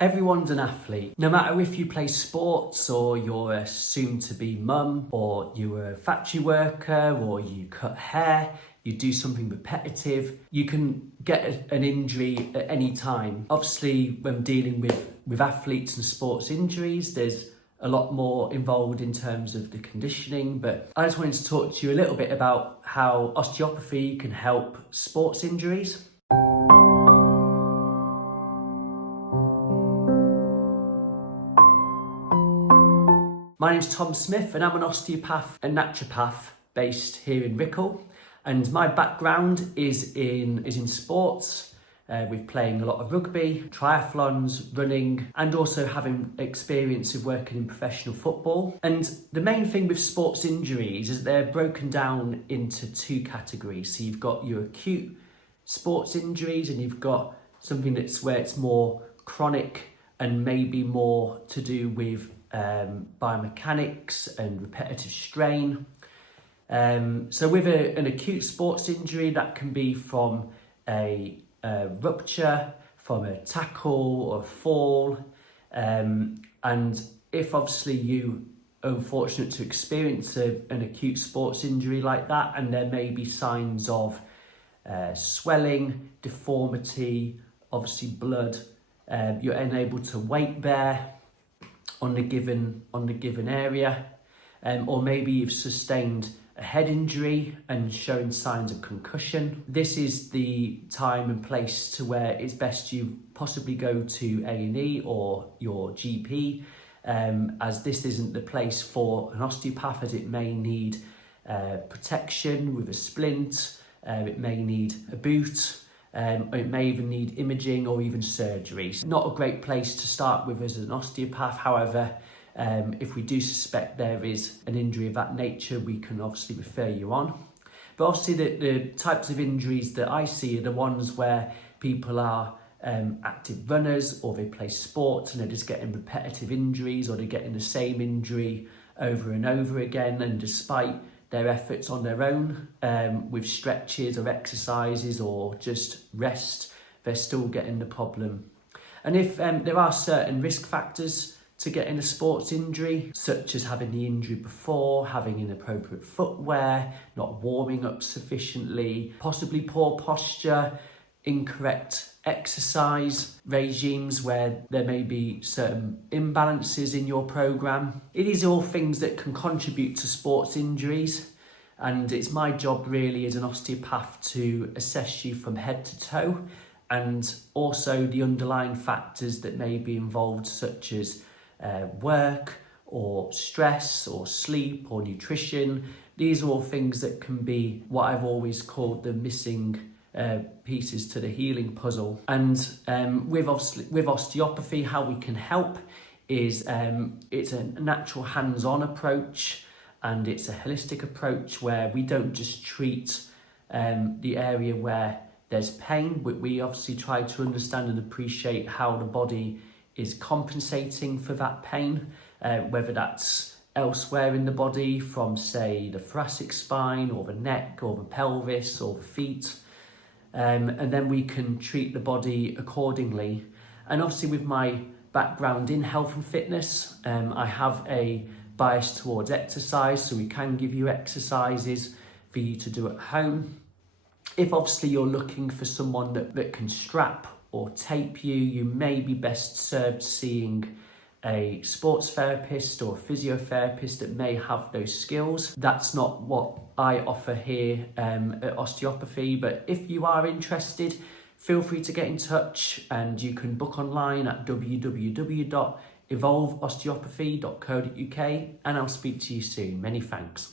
Everyone's an athlete. No matter if you play sports or you're a soon-to-be mum or you're a factory worker or you cut hair, you do something repetitive, you can get an injury at any time. Obviously, when dealing with athletes and sports injuries, there's a lot more involved in terms of the conditioning, but I just wanted to talk to you a little bit about how osteopathy can help sports injuries. My name's Tom Smith and I'm an osteopath and naturopath based here in Rickle, and my background is in sports, with playing a lot of rugby, triathlons, running, and also having experience of working in professional football. And the main thing with sports injuries is they're broken down into two categories. So you've got your acute sports injuries and you've got something that's where it's more chronic and maybe more to do with biomechanics and repetitive strain. So with an acute sports injury, that can be from a rupture, from a tackle or a fall, and if obviously you are unfortunate to experience an acute sports injury like that, and there may be signs of swelling, deformity, obviously blood, you're unable to weight bear on the given area, or maybe you've sustained a head injury and showing signs of concussion. This is the time and place to where it's best you possibly go to A&E or your GP, as this isn't the place for an osteopath, as it may need protection with a splint, it may need a boot, it may even need imaging or even surgery. So not a great place to start with as an osteopath. However, if we do suspect there is an injury of that nature, we can obviously refer you on. But obviously the types of injuries that I see are the ones where people are active runners, or they play sports and they're just getting repetitive injuries, or they're getting the same injury over and over again, and despite their efforts on their own with stretches or exercises or just rest, they're still getting the problem. And if there are certain risk factors to getting a sports injury, such as having the injury before, having inappropriate footwear, not warming up sufficiently, possibly poor posture, incorrect exercise regimes where there may be certain imbalances in your program. It is all things that can contribute to sports injuries, and it's my job really as an osteopath to assess you from head to toe, and also the underlying factors that may be involved, such as work or stress or sleep or nutrition. These are all things that can be what I've always called the missing pieces to the healing puzzle. And with osteopathy, how we can help is it's a natural hands-on approach, and it's a holistic approach where we don't just treat the area where there's pain, but we obviously try to understand and appreciate how the body is compensating for that pain, whether that's elsewhere in the body, from say the thoracic spine or the neck or the pelvis or the feet, and then we can treat the body accordingly. And obviously with my background in health and fitness, I have a bias towards exercise, so we can give you exercises for you to do at home. If obviously you're looking for someone that can strap or tape you, you may be best served seeing a sports therapist or a physiotherapist that may have those skills. That's not what I offer here at Osteopathy, but if you are interested, feel free to get in touch, and you can book online at www.evolveosteopathy.co.uk, and I'll speak to you soon. Many thanks.